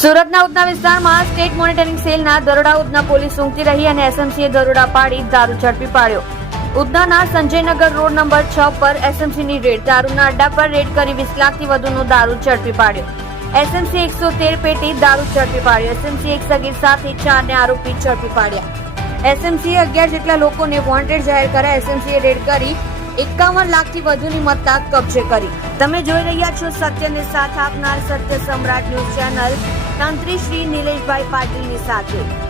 સુરતના ઉધના વિસ્તારમાં state monitoring સેલના દરોડા ઉધના પોલીસ ઊંઘતી રહી અને એસએમસીએ દરોડા પાડી દારૂ ઝડપી પાડ્યો. ઉધનાના સંજયનગર રોડ નંબર છ પર એસએમસીની રેડ દારૂના અડ્ડા પર રેડ કરી વીસ લાખથી વધુનો દારૂ ઝડપી પાડ્યો. એસએમસી એકસો તેર પેટી દારૂ ઝડપી પાડ્યો. એસએમસી એક સગીર સાથે ચારને આરોપી ઝડપી પાડ્યા. એસએમસીએ અગિયાર જેટલા લોકોને વોન્ટેડ જાહેર કર્યા. એસએમસીએ રેડ કરી એકાવન લાખથી વધુની મત્તા કબજે કરી. તમે જોઈ રહ્યા છો સત્યને સાથ આપનાર સત્ય સમ્રાટ ન્યૂઝ ચેનલ. તંત્રી શ્રી નિલેશભાઈ પાટીલની સાથે.